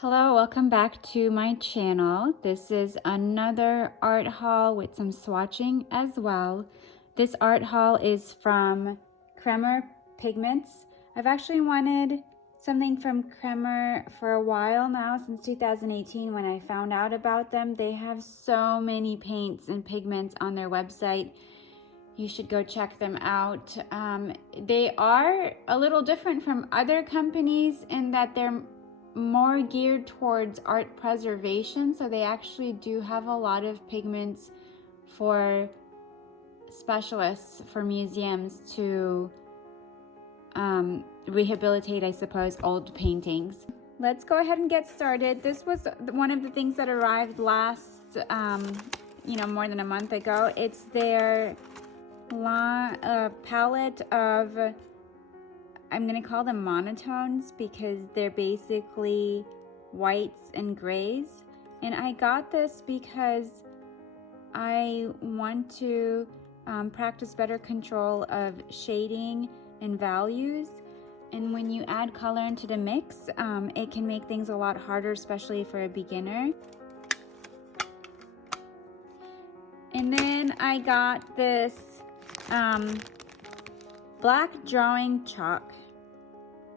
Hello, welcome back to my channel. This is another art haul with some swatching as well. This art haul is from Kremer Pigments. I've actually wanted something from Kremer for a while now, since 2018 when I found out about them. They have so many paints and pigments on their website. You should go check them out. They are a little different from other companies in that they're more geared towards art preservation, so they actually do have a lot of pigments for specialists, for museums to rehabilitate, I suppose, old paintings. Let's go ahead and get started. This was one of the things that arrived last, more than a month ago. It's their palette of, I'm gonna call them monotones because they're basically whites and grays. And I got this because I want to practice better control of shading and values. And when you add color into the mix, it can make things a lot harder, especially for a beginner. And then I got this black drawing chalk,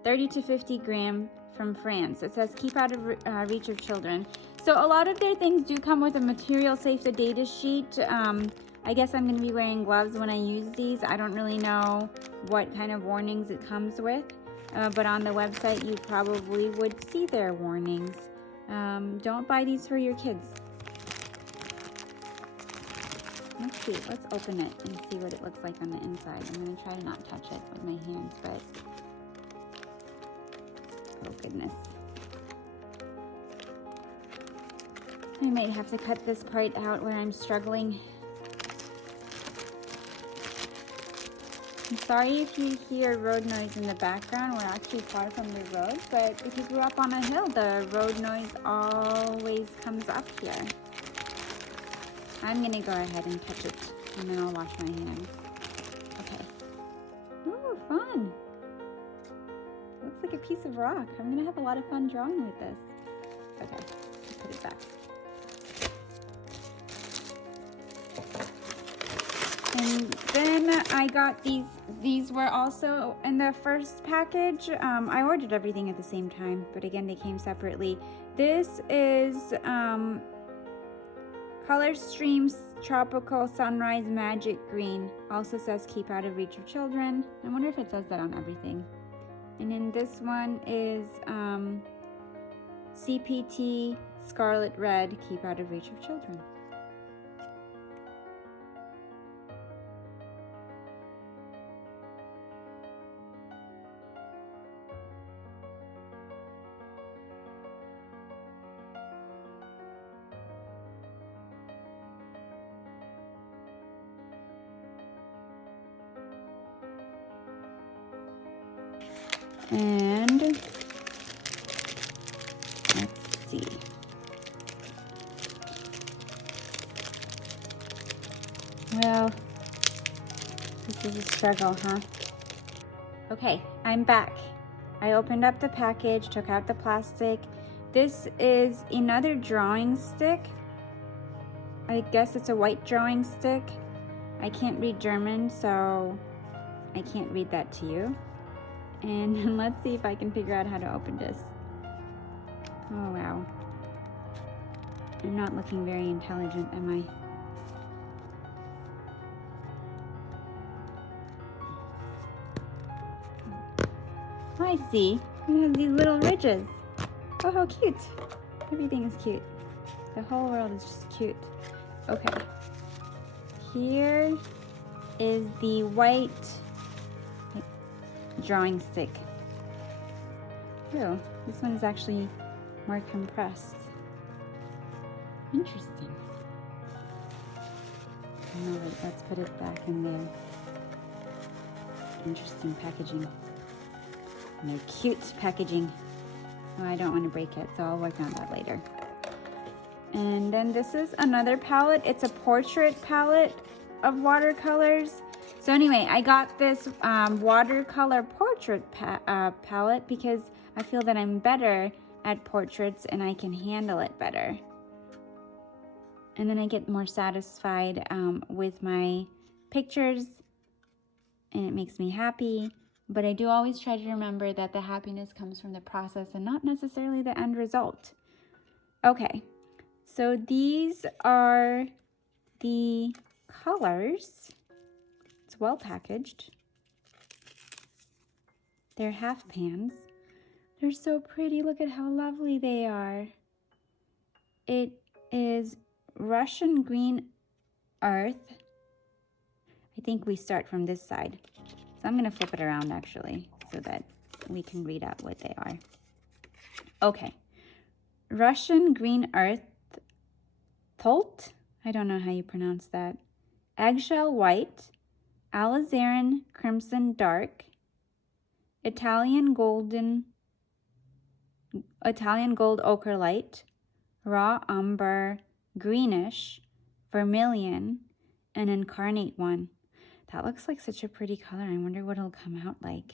30 to 50 gram from France. It says keep out of reach of children. So a lot of their things do come with a material safe to data sheet. I guess I'm going to be wearing gloves when I use these. I don't really know what kind of warnings it comes with, but on the website you probably would see their warnings. Don't buy these for your kids. Let's see, let's open it and see what it looks like on the inside. I'm going to try to not touch it with my hands, but oh goodness. I might have to cut this part out where I'm struggling. I'm sorry if you hear road noise in the background. We're actually far from the road, but if you grew up on a hill, the road noise always comes up here. I'm gonna go ahead and touch it and then I'll wash my hands. Okay. Ooh, fun. Looks like a piece of rock. I'm gonna have a lot of fun drawing with this. Okay, let's put it back. And then I got these. These were also in the first package. I ordered everything at the same time, but again, they came separately. This is Color Streams Tropical Sunrise Magic Green. Also says keep out of reach of children. I wonder if it says that on everything. And then this one is CPT Scarlet Red, keep out of reach of children. And let's see. Well, this is a struggle, huh? Okay, I'm back. I opened up the package, took out the plastic. This is another drawing stick. I guess it's a white drawing stick. I can't read German, so I can't read that to you. And let's see if I can figure out how to open this. Oh, wow. I'm not looking very intelligent, am I? I see. It has these little ridges. Oh, how cute. Everything is cute. The whole world is just cute. Okay. Here is the white drawing stick. Oh, this one is actually more compressed. Interesting. No, wait, let's put it back in there. Interesting packaging. No, cute packaging. Oh, I don't want to break it, so I'll work on that later. And then this is another palette. It's a portrait palette of watercolors. So anyway, I got this watercolor portrait palette because I feel that I'm better at portraits and I can handle it better. And then I get more satisfied with my pictures, and it makes me happy. But I do always try to remember that the happiness comes from the process and not necessarily the end result. Okay, so these are the colors. It's well packaged. They're half pans. They're so pretty. Look at how lovely they are. It is Russian green earth. I think we start from this side. So I'm going to flip it around actually so that we can read out what they are. Okay. Russian green earth, Tholt, I don't know how you pronounce that. Eggshell white, alizarin crimson dark, Italian gold ochre light, raw umber greenish, vermilion, and incarnate one. That looks like such a pretty color. I wonder what it'll come out like.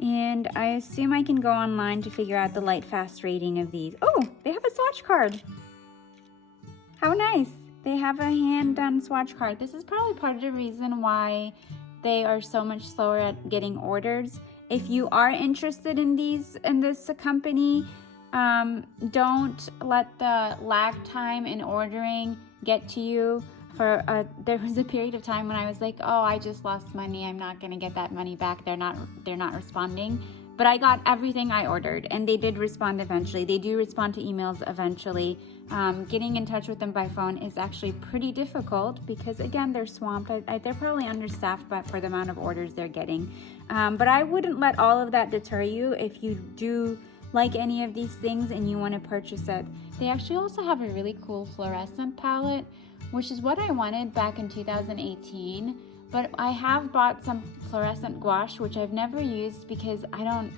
And I assume I can go online to figure out the light fast rating of these. Oh, they have a swatch card. How nice. They have a hand-done swatch card. This is probably part of the reason why they are so much slower at getting orders. If you are interested in this company, don't let the lag time in ordering get to you. There was a period of time when I was like, oh, I just lost money. I'm not gonna get that money back. They're not responding. But I got everything I ordered, and they did respond eventually. They do respond to emails eventually. Getting in touch with them by phone is actually pretty difficult because, again, they're swamped. They're probably understaffed for the amount of orders they're getting. But I wouldn't let all of that deter you if you do like any of these things and you want to purchase it. They actually also have a really cool fluorescent palette, which is what I wanted back in 2018. But I have bought some fluorescent gouache, which I've never used because I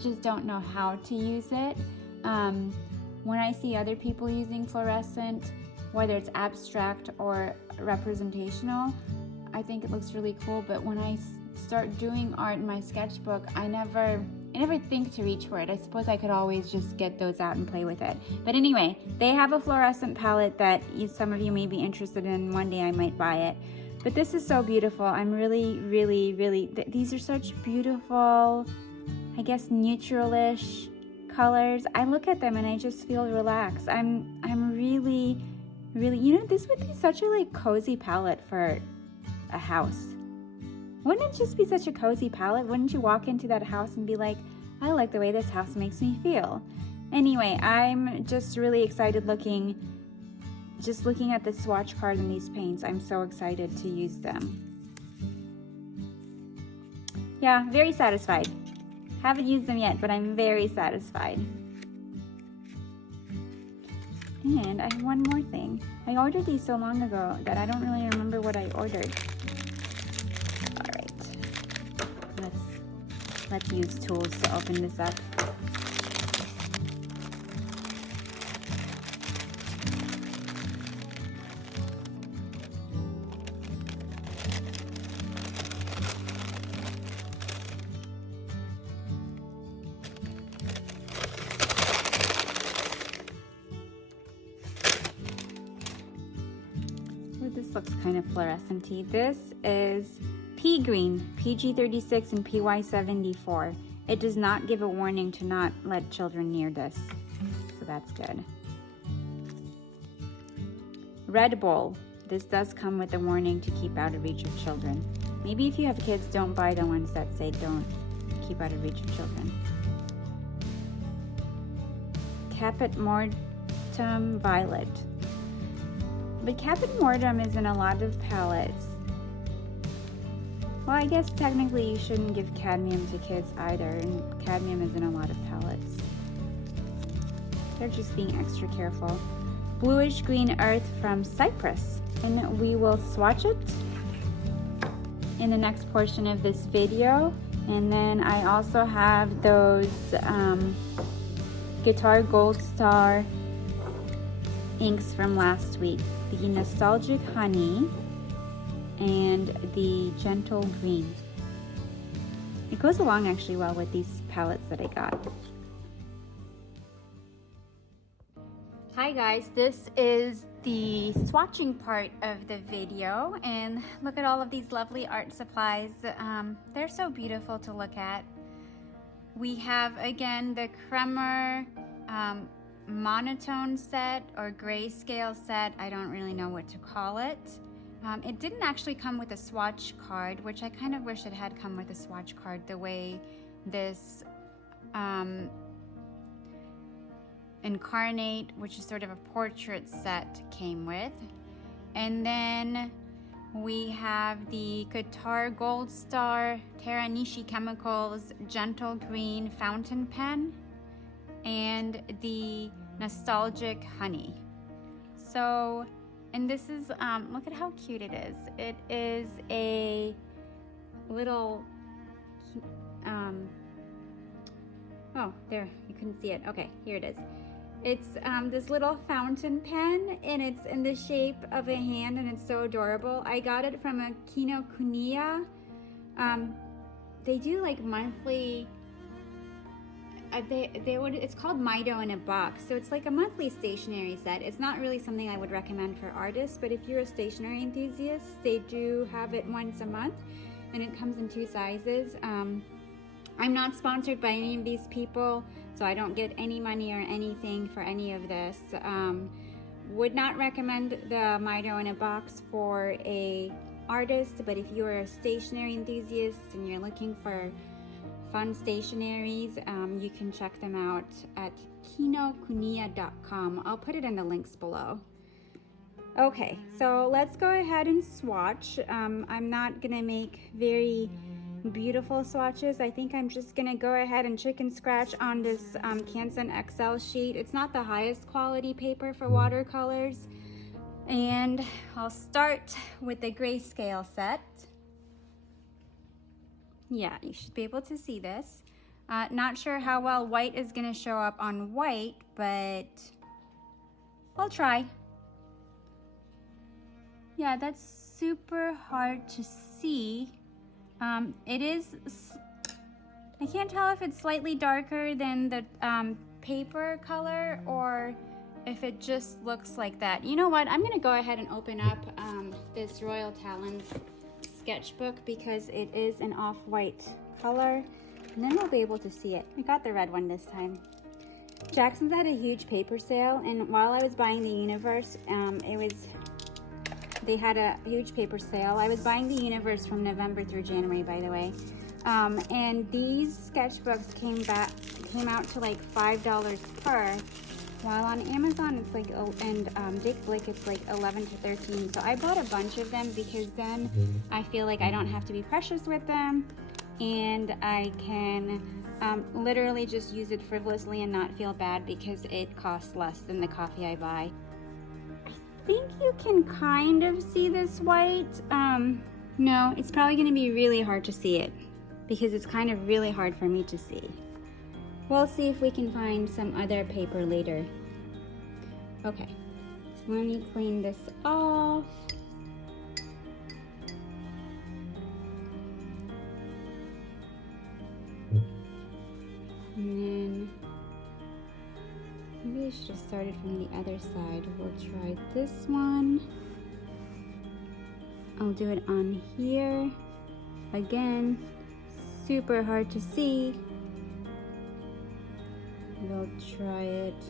just don't know how to use it. When I see other people using fluorescent, whether it's abstract or representational, I think it looks really cool. But when I start doing art in my sketchbook, I never think to reach for it. I suppose I could always just get those out and play with it. But anyway, they have a fluorescent palette that some of you may be interested in. One day I might buy it. But this is so beautiful. I'm really, really, really, these are such beautiful, I guess, neutralish colors. I look at them and I just feel relaxed. I'm really, really, this would be such a cozy palette for a house. Wouldn't it just be such a cozy palette? Wouldn't you walk into that house and be like, I like the way this house makes me feel? Anyway, I'm just really excited looking at the swatch card in these paints. I'm so excited to use them. Yeah, very satisfied. Haven't used them yet, but I'm very satisfied. And I have one more thing. I ordered these so long ago that I don't really remember what I ordered. All right, let's use tools to open this up. This looks kind of fluorescent-y. This is Pea Green, PG36 and PY74. It does not give a warning to not let children near this, so that's good. Red Bole. This does come with a warning to keep out of reach of children. Maybe if you have kids, don't buy the ones that say don't keep out of reach of children. Caput Mortuum Violet. But Caput Mortuum is in a lot of palettes. Well, I guess technically you shouldn't give cadmium to kids either, and cadmium is in a lot of palettes. They're just being extra careful. Bluish green earth from Cyprus. And we will swatch it in the next portion of this video. And then I also have those Guitar Gold Star inks from last week. The Nostalgic Honey and the Gentle Green. It goes along actually well with these palettes that I got. Hi guys, this is the swatching part of the video, and look at all of these lovely art supplies. They're so beautiful to look at. We have again the Kremer monotone set or grayscale set. I don't really know what to call it. It didn't actually come with a swatch card, which I kind of wish it had come with a swatch card the way this Incarnate, which is sort of a portrait set, came with. And then we have the Guitar Gold Star Teranishi Chemicals Gentle Green Fountain Pen and the Nostalgic Honey. So, and this is, look at how cute it is. It is a little, oh, there, you couldn't see it. Okay, here it is. It's this little fountain pen, and it's in the shape of a hand, and it's so adorable. I got it from a Kinokuniya. They do like monthly, it's called Mido in a box. So it's like a monthly stationery set. It's not really something I would recommend for artists, but if you're a stationery enthusiast, they do have it once a month, and it comes in 2 sizes. I'm not sponsored by any of these people, so I don't get any money or anything for any of this. Would not recommend the Mido in a box for a artist, but if you're a stationery enthusiast and you're looking for fun stationaries, you can check them out at kinokuniya.com. I'll put it in the links below. Okay, so let's go ahead and swatch. I'm not gonna make very beautiful swatches. I think I'm just gonna go ahead and chicken scratch on this Canson XL sheet. It's not the highest quality paper for watercolors. And I'll start with the grayscale set. Yeah, you should be able to see this. Not sure how well white is gonna show up on white, but I'll try. Yeah, that's super hard to see. It is, I can't tell if it's slightly darker than the paper color or if it just looks like that. You know what, I'm gonna go ahead and open up this Royal Talons sketchbook because it is an off-white color, and then we'll be able to see it. I got the red one this time. Jackson's had a huge paper sale, and while I was buying the Universe, they had a huge paper sale. I was buying the Universe from November through January, by the way. And these sketchbooks came out to like $5 per, while on Amazon it's like, and Dick Blick it's like 11 to 13. So I bought a bunch of them because then I feel like I don't have to be precious with them, and I can literally just use it frivolously and not feel bad because it costs less than the coffee I buy. I think you can kind of see this white. No, it's probably going to be really hard to see it because it's kind of really hard for me to see. We'll see if we can find some other paper later. Okay, so let me clean this off. And then maybe I should have started from the other side. We'll try this one. I'll do it on here. Again, super hard to see. We'll try it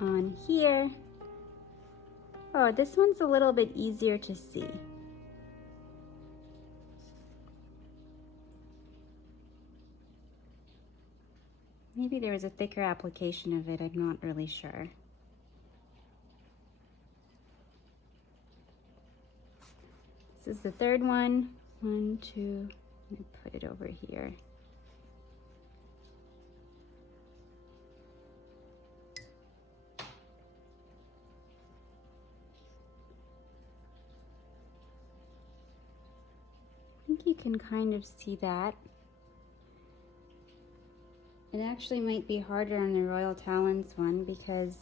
on here. Oh, this one's a little bit easier to see. Maybe there was a thicker application of it, I'm not really sure. This is the third one. 1, 2, let me put it over here. I think you can kind of see that. It actually might be harder on the Royal Talons one because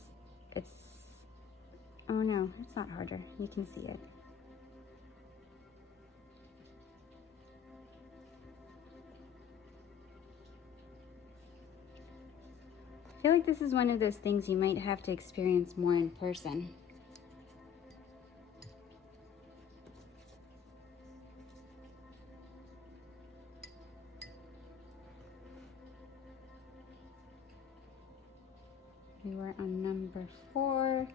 it's, oh no, it's not harder. You can see it. feel like this is one of those things you might have to experience more in person. We were on number 4.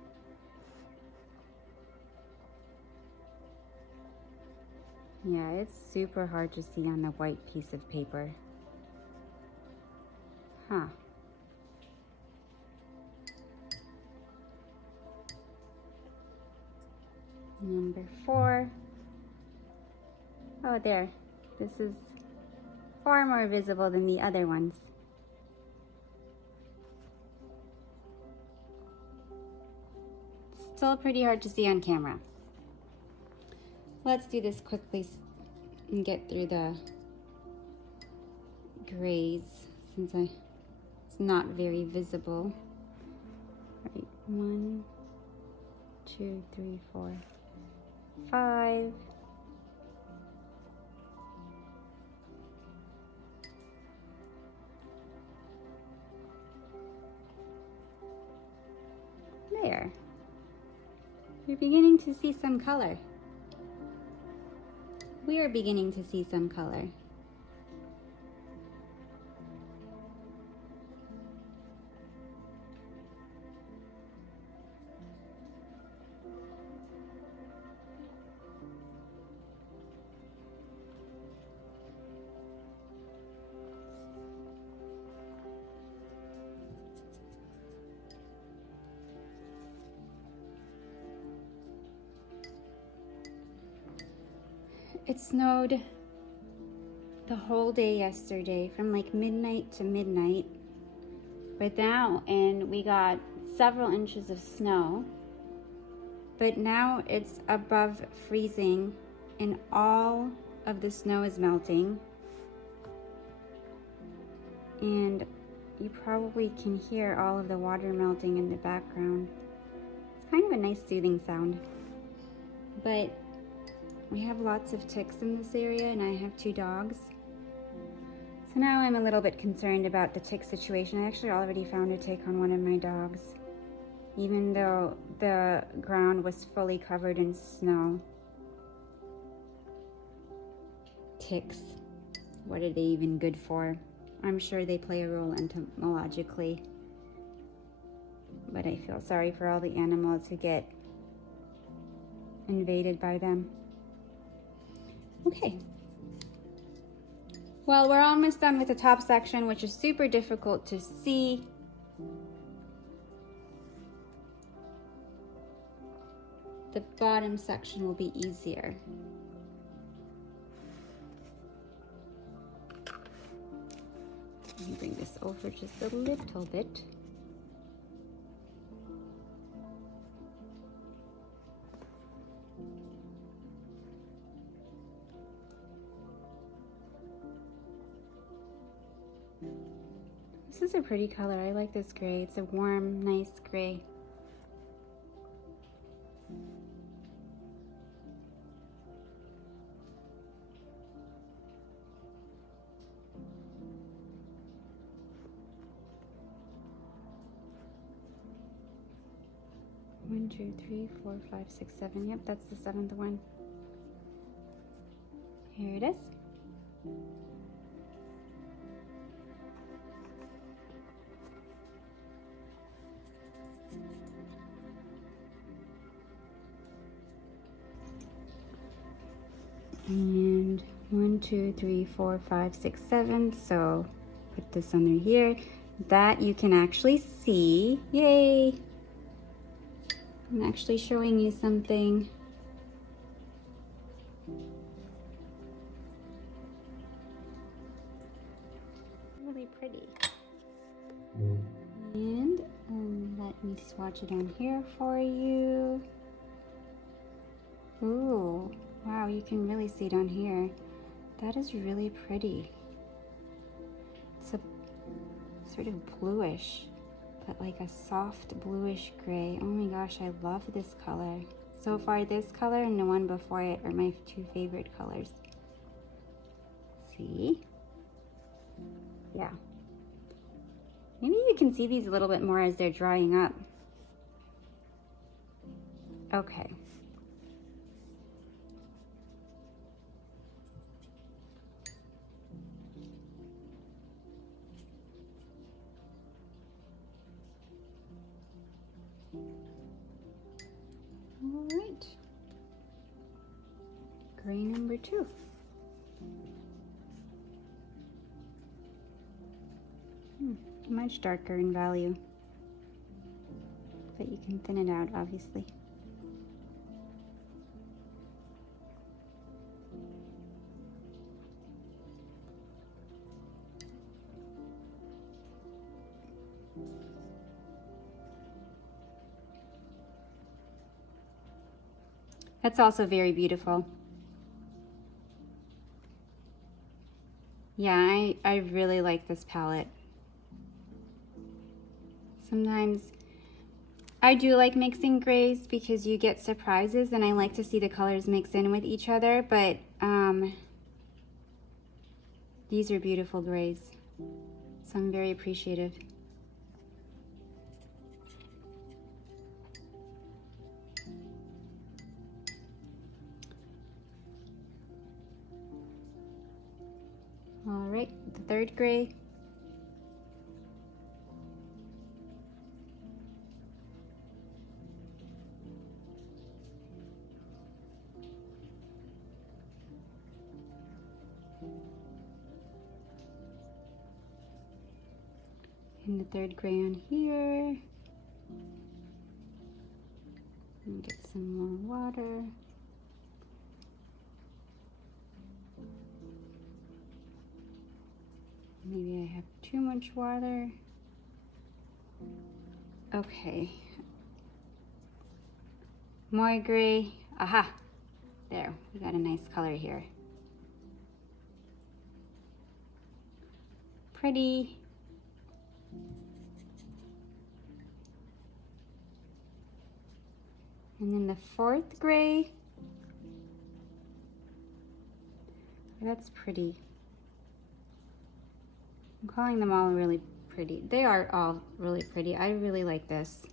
Yeah, it's super hard to see on the white piece of paper. Huh. Number 4. Oh, there. This is far more visible than the other ones. Still pretty hard to see on camera. Let's do this quickly and get through the grays since it's not very visible. Right, 1, 2, 3, 4, 5. There. You're beginning to see some color. We are beginning to see some color. It snowed the whole day yesterday from like midnight to midnight. But now, and we got several inches of snow, but now it's above freezing and all of the snow is melting. And you probably can hear all of the water melting in the background. It's kind of a nice soothing sound. But we have lots of ticks in this area and I have 2 dogs. So now I'm a little bit concerned about the tick situation. I actually already found a tick on one of my dogs, even though the ground was fully covered in snow. Ticks, what are they even good for? I'm sure they play a role entomologically, but I feel sorry for all the animals who get invaded by them. Okay. Well, we're almost done with the top section, which is super difficult to see. The bottom section will be easier. Let me bring this over just a little bit. This is a pretty color. I like this gray. It's a warm, nice gray. One, 2, 3, 4, 5, 6, 7. Yep, that's the 7th one. Here it is. And 1, 2, 3, 4, 5, 6, 7. So put this under here. That you can actually see. Yay! I'm actually showing you something. Really pretty. And let me swatch it on here for you. Ooh. Wow, you can really see it on here. That is really pretty. It's a sort of bluish, but like a soft bluish gray. Oh my gosh, I love this color. So far, this color and the one before it are my 2 favorite colors. See? Yeah. Maybe you can see these a little bit more as they're drying up. Okay. All right. Gray number 2. Much darker in value, but you can thin it out, obviously. That's also very beautiful. Yeah, I really like this palette. Sometimes I do like mixing grays because you get surprises, and I like to see the colors mix in with each other, but these are beautiful grays, so I'm very appreciative. All right, the 3rd gray. And the 3rd gray on here. And get some more water. Maybe I have too much water. Okay. More gray. Aha! There, we got a nice color here. Pretty. And then the 4th gray. That's pretty. I'm calling them all really pretty. They are all really pretty. I really like this.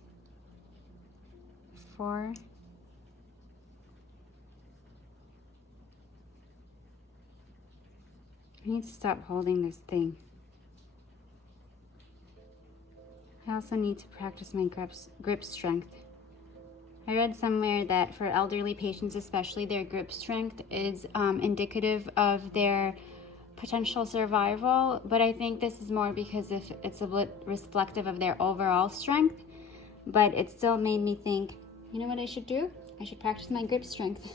4. I need to stop holding this thing. I also need to practice my grip strength. I read somewhere that for elderly patients especially, their grip strength is indicative of their potential survival, but I think this is more because if it's a bit reflective of their overall strength, but it still made me think, you know what I should do? I should practice my grip strength.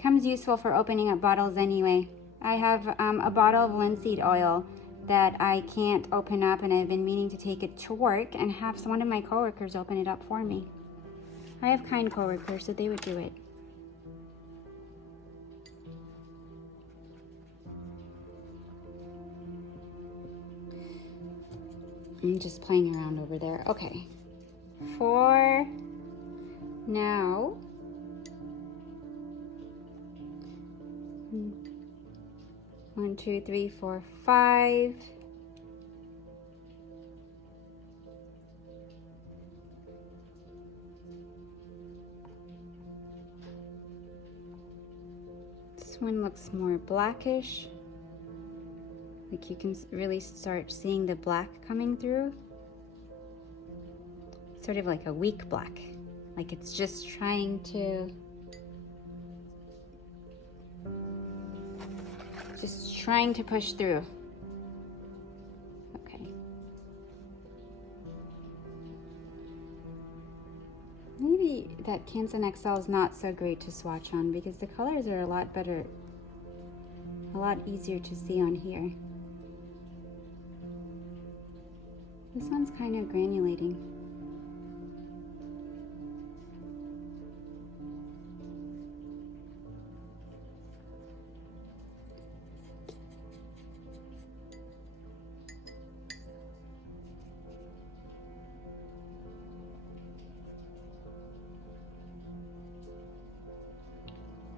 Comes useful for opening up bottles anyway. I have a bottle of linseed oil that I can't open up, and I've been meaning to take it to work and have one of my coworkers open it up for me. I have kind coworkers, so they would do it. I'm just playing around over there. Okay. 4 now. 1, 2, 3, 4, 5. This one looks more blackish. Like you can really start seeing the black coming through. Sort of like a weak black. Like it's just trying to push through. Okay. Maybe that Canson XL is not so great to swatch on because the colors are a lot better, a lot easier to see on here. This one's kind of granulating.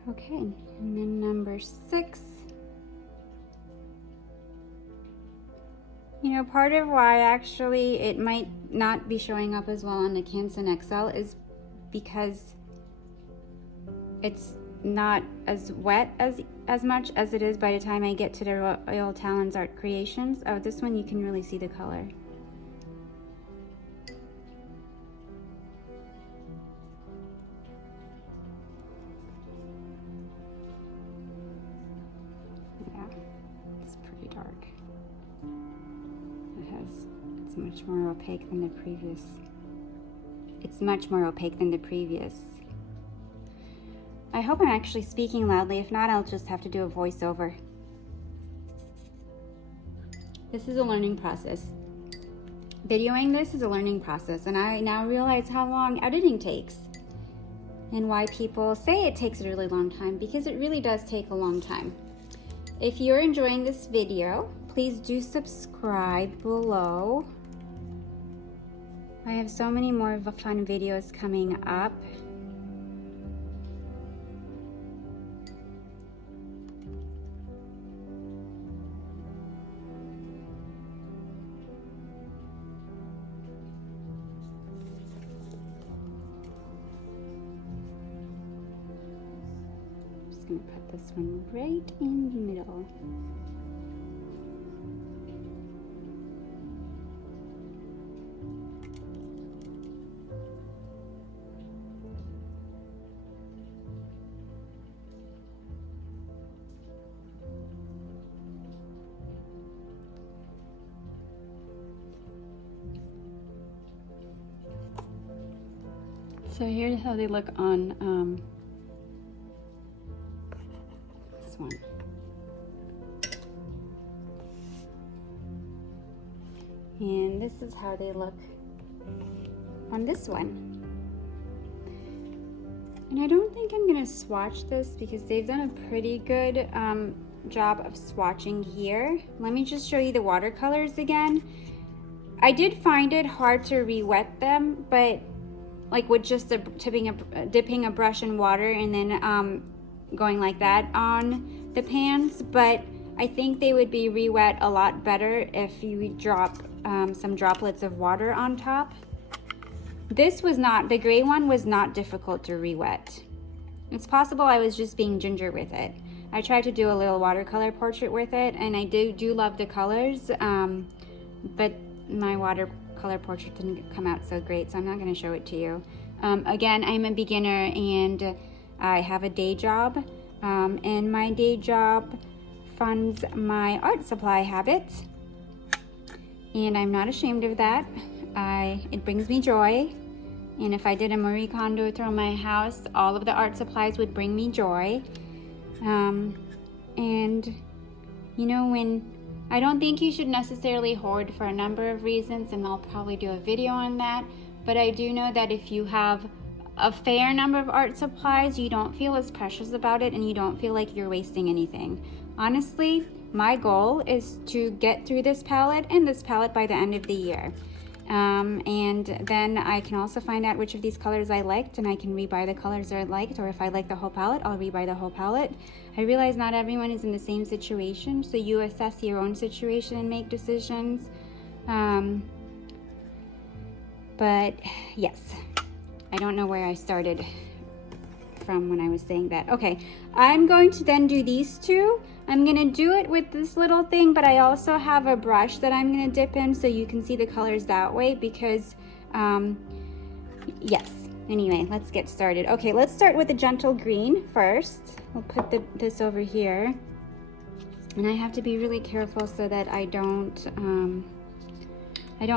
Okay, and then number 6. You know, part of why actually it might not be showing up as well on the Canson XL is because it's not as wet as much as it is by the time I get to the Royal Talons Art Creations. Oh, this one you can really see the color. Yeah, it's pretty dark. It's much more opaque than the previous. It's much more opaque than the previous. I hope I'm actually speaking loudly. If not, I'll just have to do a voiceover. This is a learning process. Videoing this is a learning process, and I now realize how long editing takes and why people say it takes a really long time, because it really does take a long time. If you're enjoying this video, please do subscribe below. I have so many more fun videos coming up. I'm just going to put this one right in the middle. So here's how they look on this one. And this is how they look on this one. And I don't think I'm gonna swatch this because they've done a pretty good job of swatching here. Let me just show you the watercolors again. I did find it hard to re-wet them, but like with just dipping a brush in water and then going like that on the pans, but I think they would be re-wet a lot better if you drop some droplets of water on top. This was not, the gray one was not difficult to re-wet. It's possible I was just being ginger with it. I tried to do a little watercolor portrait with it, and I do love the colors, but my watercolor portrait didn't come out so great, so I'm not going to show it to you. Again, I'm a beginner and I have a day job, and my day job funds my art supply habit, and I'm not ashamed of that. It brings me joy, and if I did a Marie Kondo through my house, all of the art supplies would bring me joy. And you know, when I don't think you should necessarily hoard for a number of reasons, and I'll probably do a video on that, but I do know that if you have a fair number of art supplies, you don't feel as precious about it and you don't feel like you're wasting anything. Honestly, my goal is to get through this palette and this palette by the end of the year. And then I can also find out which of these colors I liked, and I can rebuy the colors I liked, or if I like the whole palette, I'll rebuy the whole palette. I realize not everyone is in the same situation, so you assess your own situation and make decisions. But yes, I don't know where I started from when I was saying that. Okay, I'm going to then do these two. I'm gonna do it with this little thing, but I also have a brush that I'm gonna dip in so you can see the colors that way, because yes. Anyway, let's get started. Okay, let's start with the gentle green first. We'll put this over here, and I have to be really careful so that I don't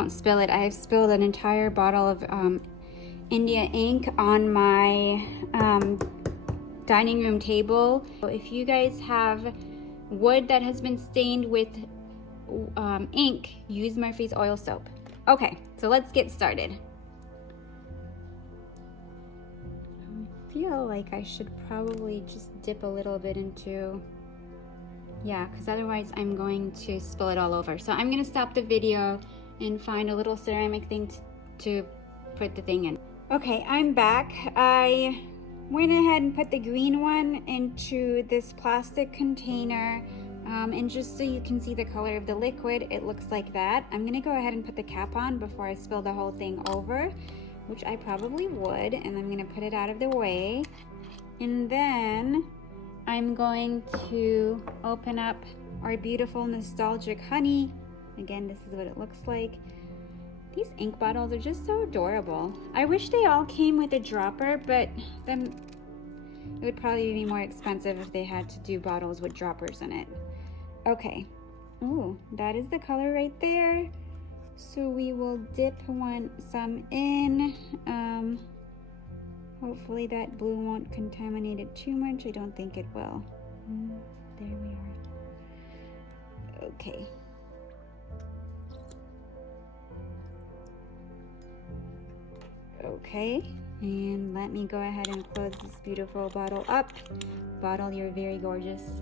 spill it. I've spilled an entire bottle of India ink on my dining room table. So if you guys have wood that has been stained with ink, use Murphy's oil soap. Okay, so let's get started. I feel like I should probably just dip a little bit into, yeah, because otherwise I'm going to spill it all over. So I'm going to stop the video and find a little ceramic thing to put the thing in. Okay, I'm back. I went ahead and put the green one into this plastic container. And just so you can see the color of the liquid, it looks like that. I'm gonna go ahead and put the cap on before I spill the whole thing over, which I probably would, and I'm gonna put it out of the way. And then I'm going to open up our beautiful nostalgic honey. Again, this is what it looks like. These ink bottles are just so adorable. I wish they all came with a dropper, but then it would probably be more expensive if they had to do bottles with droppers in it. Okay, ooh, that is the color right there. So we will dip some in. Hopefully that blue won't contaminate it too much. I don't think it will. There we are. Okay. Okay, and let me go ahead and close this beautiful bottle up. Bottle, you're very gorgeous.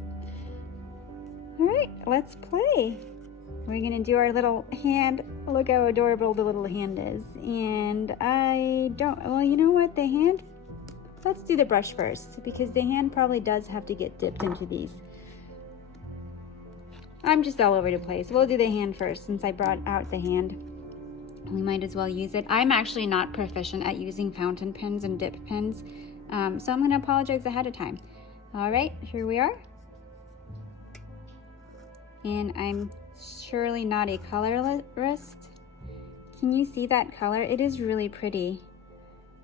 All right, let's play. We're gonna do our little hand. Look how adorable the little hand is. And well, you know what, the hand, let's do the brush first, because the hand probably does have to get dipped into these. I'm just all over the place. We'll do the hand first, since I brought out the hand. We might as well use it. I'm actually not proficient at using fountain pens and dip pens, so I'm gonna apologize ahead of time. All right, here we are. And I'm surely not a colorist. Can you see that color? It is really pretty.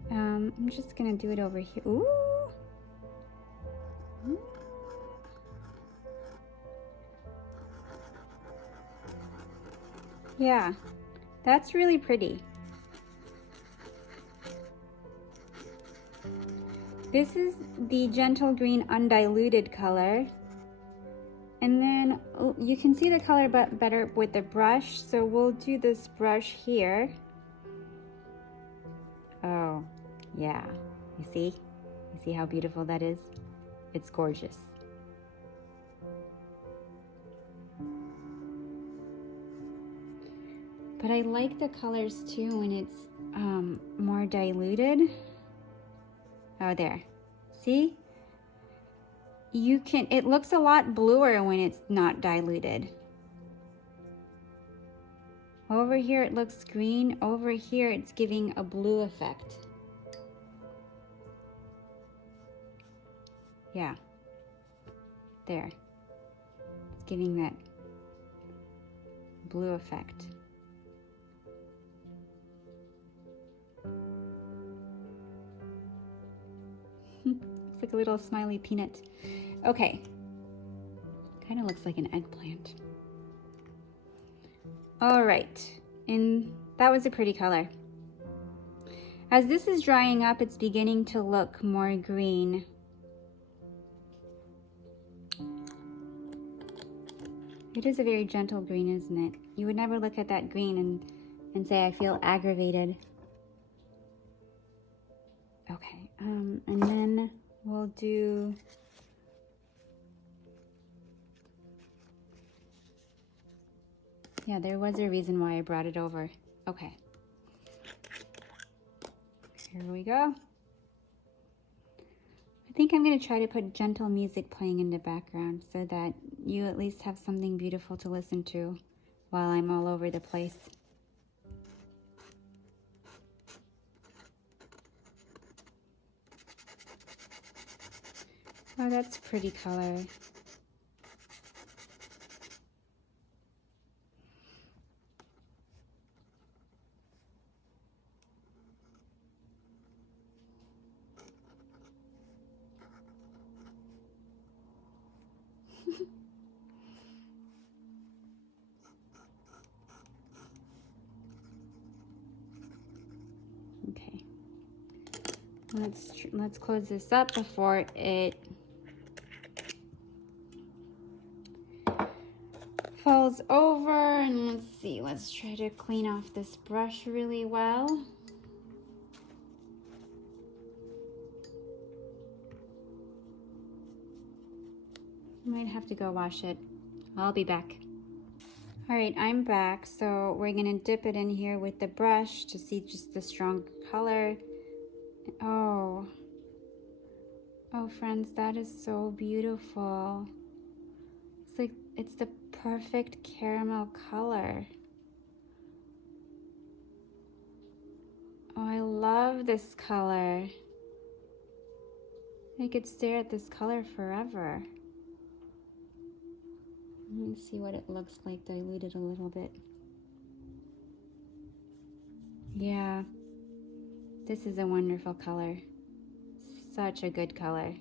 I'm just gonna do it over here. Ooh. Yeah, that's really pretty. This is the gentle green undiluted color. And then you can see the color better with the brush, so we'll do this brush here. Oh, yeah. You see? You see how beautiful that is? It's gorgeous. But I like the colors too when it's more diluted. Oh, there. See? It looks a lot bluer when it's not diluted. Over here it looks green. Over here it's giving a blue effect. Yeah. There. It's giving that blue effect. It's like a little smiley peanut. Okay. Kind of looks like an eggplant. All right. And that was a pretty color. As this is drying up, it's beginning to look more green. It is a very gentle green, isn't it? You would never look at that green and say, I feel aggravated. Okay, and then we'll do yeah, there was a reason why I brought it over. Okay. Here we go. I think I'm going to try to put gentle music playing in the background so that you at least have something beautiful to listen to while I'm all over the place. Oh, that's a pretty color. Okay. Let's close this up before it falls over, and let's see, let's try to clean off this brush really well. Might have to go wash it. I'll be back. All right, I'm back. So we're gonna dip it in here with the brush to see just the strong color. Oh, friends, that is so beautiful. It's it's the perfect caramel color. Oh, I love this color. I could stare at this color forever. Let me see what it looks like diluted a little bit. Yeah, this is a wonderful color. Such a good color.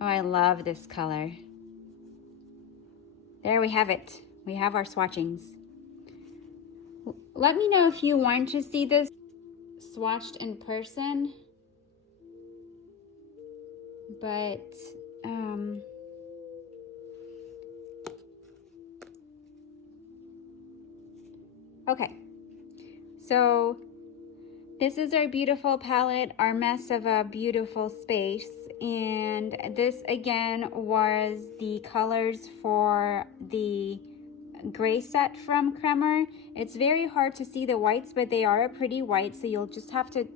Oh, I love this color. There we have it. We have our swatchings. Let me know if you want to see this swatched in person. But, okay. So this is our beautiful palette, our mess of a beautiful space. And this again was the colors for the gray set from Kremer. It's very hard to see the whites, but they are a pretty white, so you'll just have to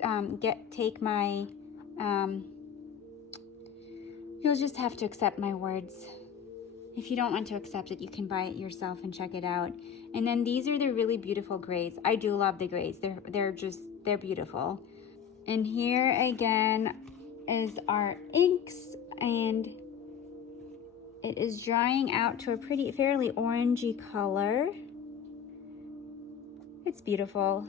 you'll just have to accept my words. If you don't want to accept it, you can buy it yourself and check it out. And then these are the really beautiful grays. I do love the grays. They're beautiful. And here again is our inks, and it is drying out to a fairly orangey color. It's beautiful.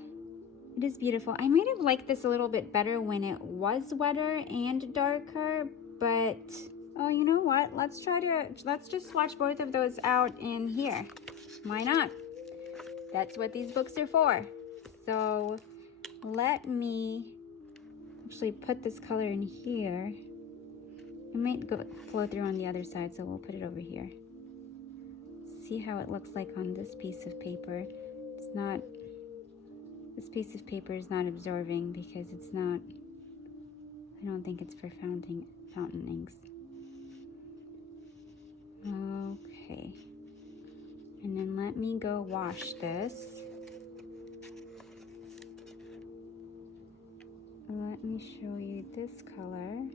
It is beautiful. I might have liked this a little bit better when it was wetter and darker, but oh, you know what? Let's just swatch both of those out in here. Why not? That's what these books are for. So let me actually put this color in here. It might flow through on the other side, so we'll put it over here. See how it looks like on this piece of paper. This piece of paper is not absorbing because I don't think it's for fountain inks. Okay. And then let me go wash this. Let me show you this color.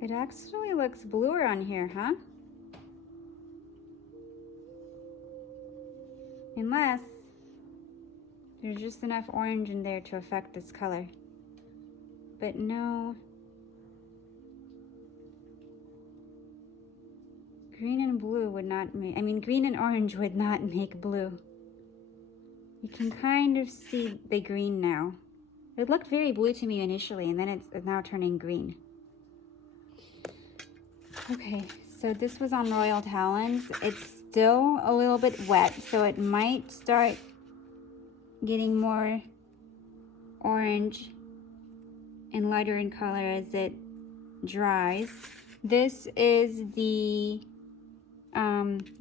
It actually looks bluer on here, huh? Unless there's just enough orange in there to affect this color. But no. Green and blue would not make, green and orange would not make blue. You can kind of see the green now. It looked very blue to me initially, and then it's now turning green. Okay, so this was on Royal Talons. It's still a little bit wet, so it might start getting more orange and lighter in color as it dries. This is the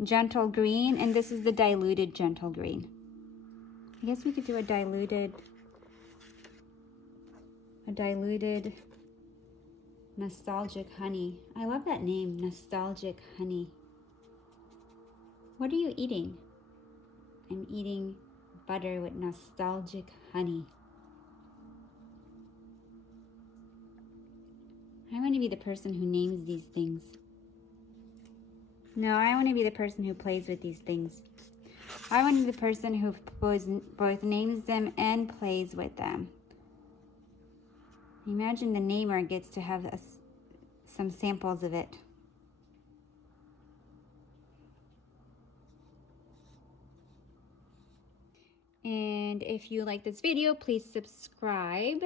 gentle green, and this is the diluted gentle green. I guess we could do a diluted nostalgic honey. I love that name, nostalgic honey. What are you eating? I'm eating butter with nostalgic honey. I want to be the person who names these things. No, I want to be the person who plays with these things. I want to be the person who both names them and plays with them. Imagine the namer gets to have some samples of it. And if you like this video, please subscribe.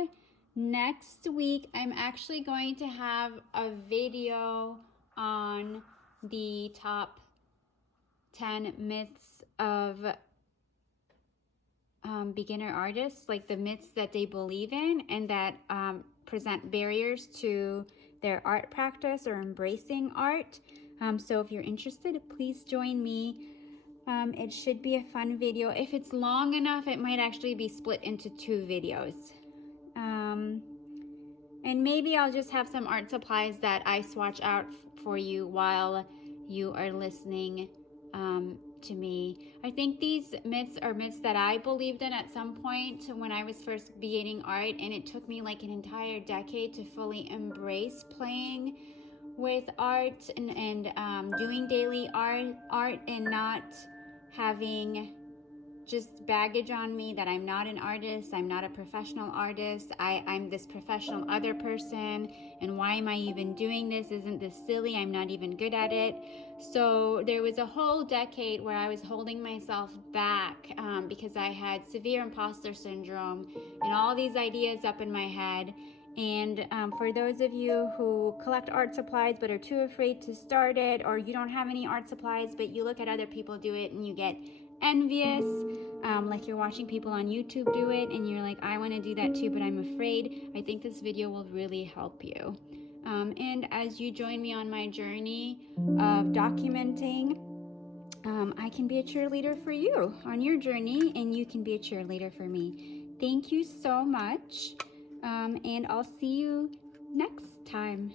Next week, I'm actually going to have a video on the top 10 myths of beginner artists, like the myths that they believe in and that present barriers to their art practice or embracing art. So if you're interested, please join me. It should be a fun video. If it's long enough, it might actually be split into 2 videos. And maybe I'll just have some art supplies that I swatch out for you while you are listening to me. I think these myths are myths that I believed in at some point when I was first beginning art, and it took me like an entire decade to fully embrace playing with art and doing daily art and not having just baggage on me that I'm not an artist, I'm not a professional artist, I'm this professional other person, and why am I even doing this? Isn't this silly? I'm not even good at it. So there was a whole decade where I was holding myself back because I had severe imposter syndrome and all these ideas up in my head. And for those of you who collect art supplies but are too afraid to start it, or you don't have any art supplies but you look at other people do it and you get envious, like you're watching people on YouTube do it and you're like, I want to do that too, but I'm afraid, I think this video will really help you. And as you join me on my journey of documenting, I can be a cheerleader for you on your journey, and you can be a cheerleader for me. Thank you so much, and I'll see you next time,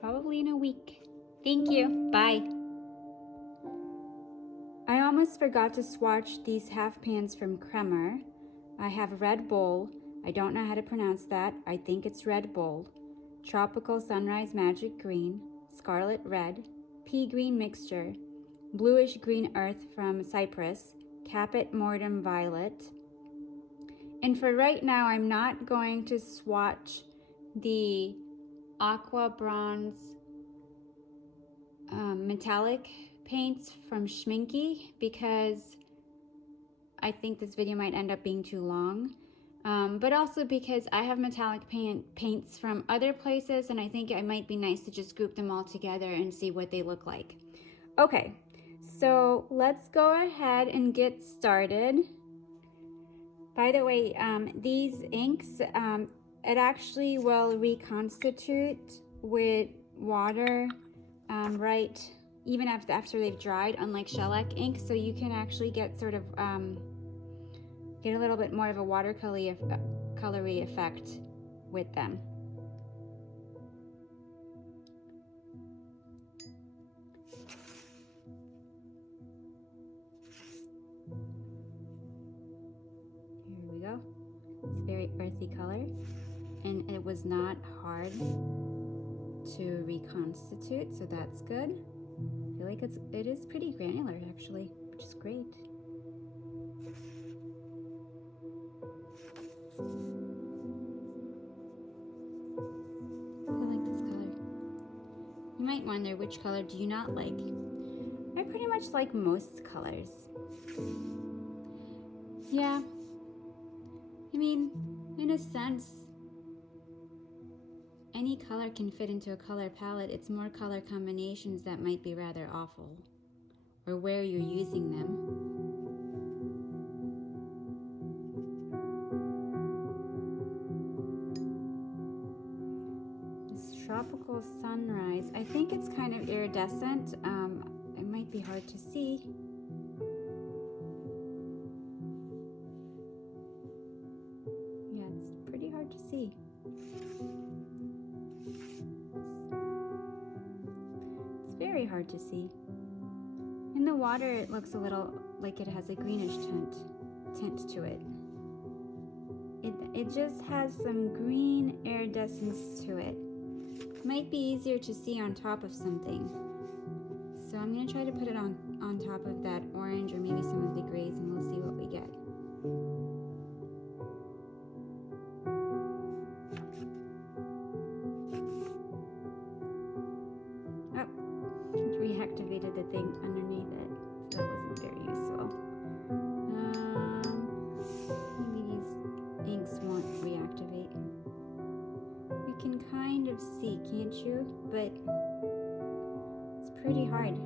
probably in a week. Thank you. Bye. I almost forgot to swatch these half pans from Kremer. I have Red Bole. I don't know how to pronounce that. I think it's Red Bole. Tropical Sunrise Magic Green, Scarlet Red, Pea Green Mixture, Bluish Green Earth from Cyprus, Caput Mortuum Violet. And for right now, I'm not going to swatch the Aqua Bronze metallic paints from Schminky because I think this video might end up being too long. But also because I have metallic paints from other places, and I think it might be nice to just group them all together and see what they look like. Okay, so let's go ahead and get started. By the way, these inks, it actually will reconstitute with water right even after they've dried, unlike shellac ink, so you can actually get sort of get a little bit more of a watercolory effect with them. Here we go. It's a very earthy color, and it was not hard to reconstitute, so that's good. I feel like it is pretty granular actually, which is great. I like this color. You might wonder, which color do you not like? I pretty much like most colors. Yeah, I mean, in a sense, any color can fit into a color palette. It's more color combinations that might be rather awful, or where you're using them. This Tropical Sunrise, I think it's kind of iridescent. It might be hard to see. Yeah, it's pretty hard to see. Very hard to see. In the water, it looks a little like it has a greenish tint to it. It just has some green iridescence to it. Might be easier to see on top of something. So I'm gonna try to put it on top of that orange or maybe some of the grays, and we'll see what we get. Reactivated the thing underneath it, so that wasn't very useful. Maybe these inks won't reactivate. You can kind of see, can't you? But it's pretty hard.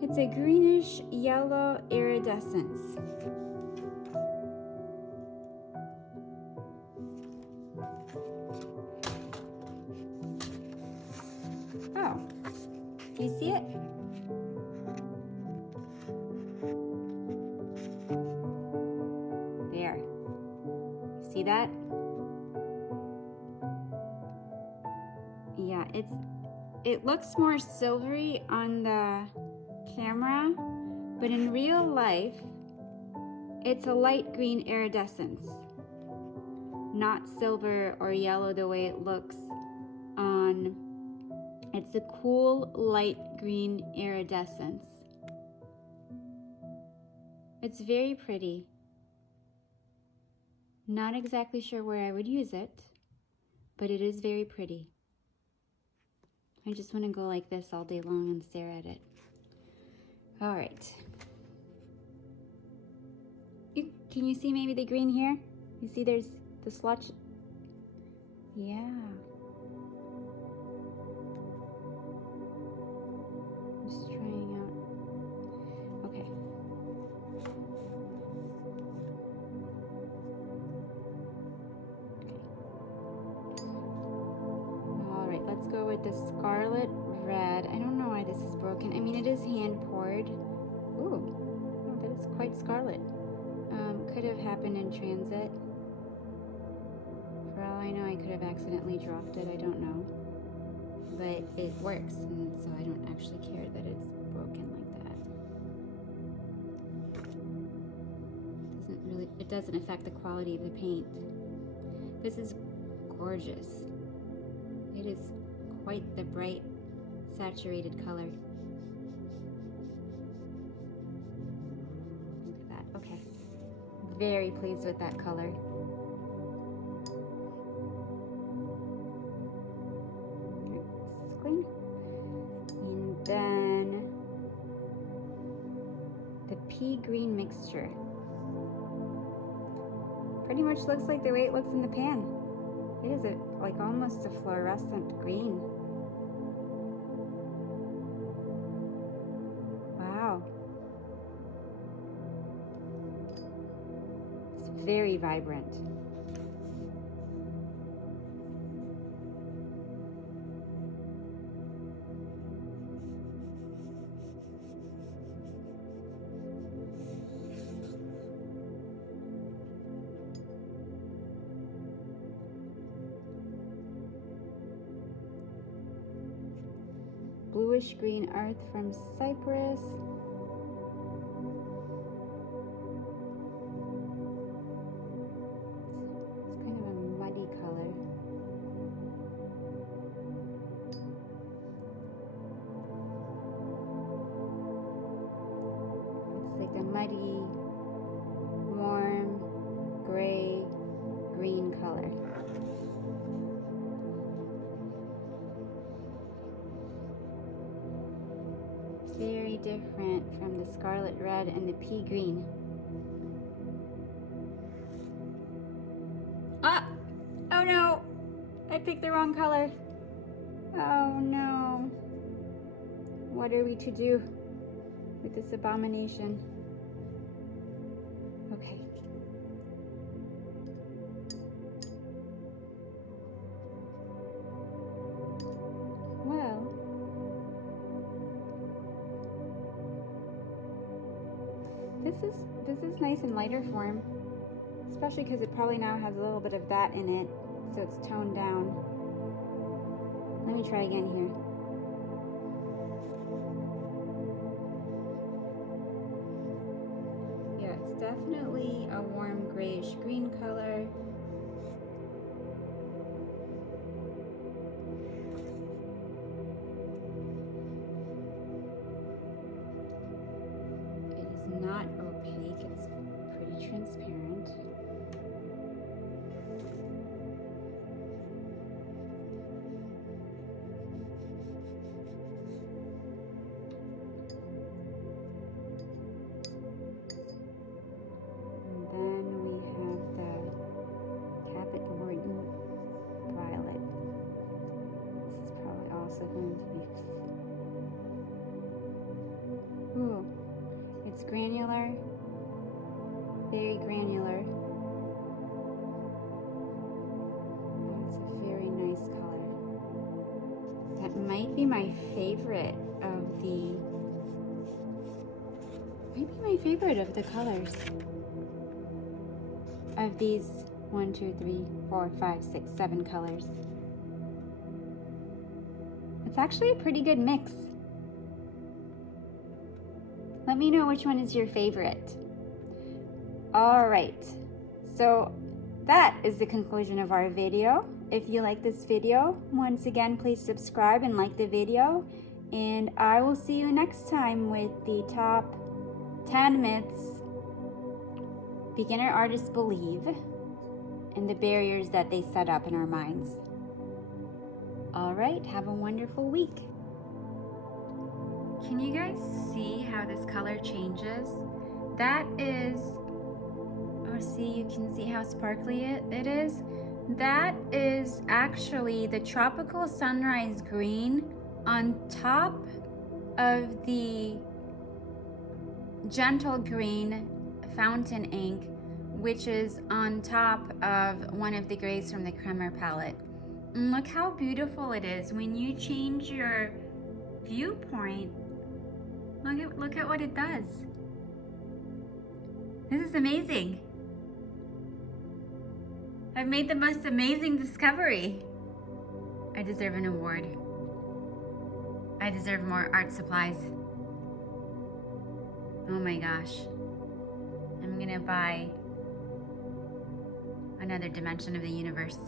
It's a greenish yellow iridescence. Do you see it? There. See that? Yeah, it looks more silvery on the camera, but in real life, it's a light green iridescence, not silver or yellow the way it looks It's a cool light green iridescence. It's very pretty. Not exactly sure where I would use it, but it is very pretty. I just want to go like this all day long and stare at it. All right. Can you see maybe the green here? You see there's the swatch? Yeah. Just trying out. Okay. All right, let's go with the Scarlet Red. I don't know why this is broken. I mean, it is hand poured. Ooh, oh, that is quite scarlet. Could have happened in transit. For all I know, I could have accidentally dropped it. I don't know. But it works, and so I don't actually care that it's broken like that. It doesn't affect the quality of the paint. This is gorgeous. It is quite the bright, saturated color. Look at that. Okay. Very pleased with that color. Okay, this is clean. And then the Pea Green mixture. Pretty much looks like the way it looks in the pan. It is like almost a fluorescent green. Wow. It's very vibrant. Bluish green earth from Cyprus. It's kind of a muddy color. It's like a muddy, warm, gray, green color. Very different from the Scarlet Red and the Pea Green. Ah! Oh no! I picked the wrong color. Oh no. What are we to do with this abomination? Okay. Well, this is nice in lighter form, especially because it probably now has a little bit of that in it, so it's toned down. Let me try again here. Yeah, it's definitely a warm grayish green color. Not opaque, it's pretty transparent. And then we have the Caput Mortuum violet. This is probably also going to be... Ooh. It's granular, very granular. It's a very nice color. That might be my favorite of the colors. Of these 1, 2, 3, 4, 5, 6, 7 colors. It's actually a pretty good mix. Let me know which one is your favorite. All right, so that is the conclusion of our video. if you like this video. Once again, please subscribe and like the video. And I will see you next time with the top 10 myths beginner artists believe and the barriers that they set up in our minds. All right, have a wonderful week. Can you guys see how this color changes? That is, or see, you can see how sparkly it is. That is actually the tropical sunrise green on top of the gentle green fountain ink, which is on top of one of the grays from the Kremer palette. And look how beautiful it is when you change your viewpoint. Look at what it does. This is amazing. I've made the most amazing discovery. I deserve an award. I deserve more art supplies. Oh my gosh. I'm gonna buy another dimension of the universe.